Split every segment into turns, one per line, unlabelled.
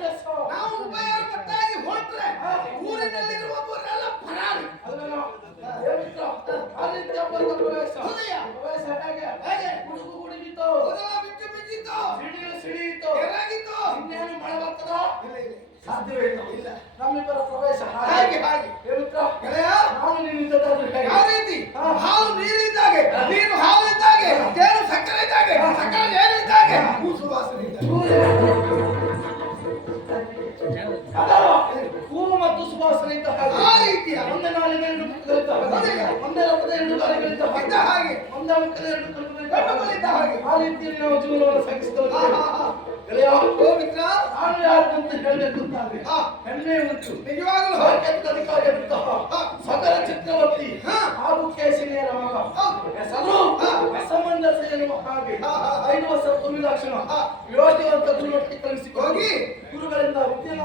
ನಾವು ಮೂವರು
ಒಟ್ಟಾಗಿ ಹೊರಟ್ರೆ
ಊರಿನಲ್ಲಿರುವ
ಒಬ್ಬರೆಲ್ಲ ಪರಾರಿ ಗುಡುಗು
ಇಲ್ಲ ಇಲ್ಲ
ಸಾಧ್ಯವೇ ಇಲ್ಲ ನಾನು
ನಿನ್ನಿಂದ ರೀತಿ ಇದ್ದಾಗೆ ಸಕ್ಕರೆ ಇದ್ದಾಗೆ ಸಕ್ಕರೆ
ಏನಿದ್ದಾಗೆ ಕೂಸು ವಾಸನೆ ಹಾಗೆ.
ಆ ಮಿತ್ರ
ನಾನು ಯಾರು ಅಂತ ಹೇಳಬೇಕು
ನಿಜವಾಗಲೂ ಹಾ.
ಹಾಗೂ ಕೇಸಿನಿಯರ ಮಗ. ಹೆಸರು ಅಸಮಂಜಸ ಹಾಗೆ. ಐದು ವರ್ಷ ತುಂಬಿದಾಕ್ಷಣ
ಹಾ.
ಯೋಗಿವಂತ ಗುರುಮಟ್ಟಿಗೆ ಕಲಿಸಿಕೊಂಡು
ಹೋಗಿ.
ಗುರುಗಳಿಂದ ವಿದ್ಯೆಯನ್ನು?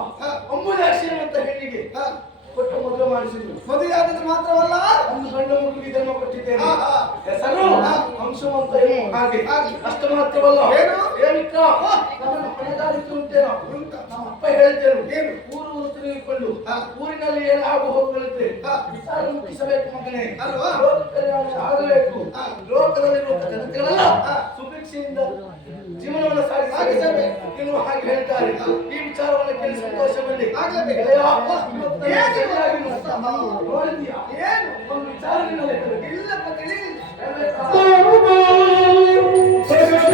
ಅಂತ
ಅಂಬುಜಾಕ್ಷಿ ಎನ್ನುವಂತ ಹೆಣ್ಣಿಗೆ. ಕೊಟ್ಟು ಮದುವೆ ಮಾಡಿಸಿದ್ರು
ಮದುವೆ ಆದ್ರೆ ಮಾತ್ರವಲ್ಲ
ಒಂದು ಗಂಡು ಮಗುವಿಗೆ ಜನ್ಮ ಕೊಟ್ಟಿದ್ದೇನೆ. ಹೆಸರು
ಹಾ.
ಹಂಸವಂತ ಏನು ಹಾಗೆ. ಅಷ್ಟು ಮಾತ್ರವಲ್ಲ
ಏನು?
ಏ ಮಿತ್ರ ನನ್ನ ಹೊಣೆಗಾರಿಕೆ ಉಂಟೇನೋ
ಉಂಟ.
ನಮ್ಮ ಅಪ್ಪ ಹೇಳ್ತೇನು
ಏನು?
ಊರು ತಿರುಗಿಕೊಂಡು. ಊರಿನಲ್ಲಿ ಏನು ಆಗು ಹೋಗುಗಳಿದ್ರೆ
ಹಾ.
ವಿಚಾರ ಮುಟ್ಟಿಸಬೇಕು ಮಗನೇ
ಅಲ್ವಾ?
ಆಗಬೇಕು. ಲೋಕದಲ್ಲಿರುವ ಜನತೆಗಳೆಲ್ಲ ಸುಭಿಕ್ಷೆಯಿಂದ ಜೀವನವನ್ನು ಸಾಗಿಸಬೇಕು. ಎನ್ನುವ ಹಾಗೆ ಹೇಳ್ತಾರೆ. ಈ ವಿಚಾರವನ್ನು ಕೇಳಿ ಸಂತೋಷದಲ್ಲಿ
ಏನು
ಒಂದು ಇವತ್ತು